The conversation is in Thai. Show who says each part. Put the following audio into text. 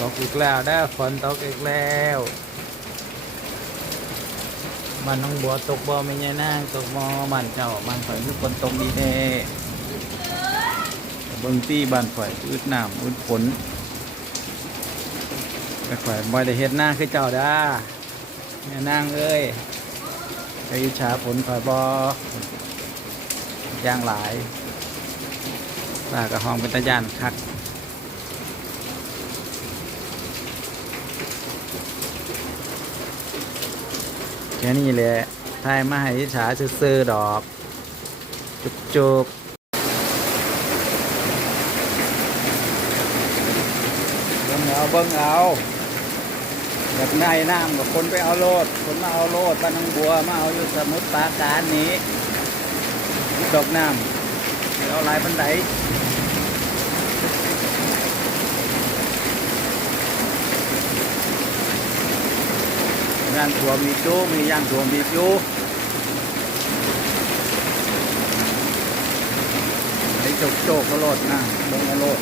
Speaker 1: ตกอีกแล้วได้ฝนตกอีกแล้วบ้านน้องบัวตกบ่ไม่ใช่นางตกมอบ้านเจ้าบ้านข่อยคือฝนตกดีแท้เบิ่งตี้บ้านข่อยอึดน้ำอึดฝนแต่ข่อยบ่ได้เฮ็ดหน้าคือเจ้าด้าแม่นางเอ้ยไปอิจฉาฝนข่อยบ่ย่างหลายปากระห้องเป็นตะยานคัก แค่นี้แหละทายมาให้อิจฉาซื่อๆดอก จุบจุบเบิ่งเอาเบิ่งเอาอยากได้น้ำกับคนไปเอาโลด คนมาเอาโลดบ้านนางบัวมาเอาอยู่สมุทรปราการนี้ดอกน้ำเอาลายปันได ย่างถั่วมีจูมีย่างถั่วมีจูไอ้จกโจกก็โลดนะเบิ่งเอาโลด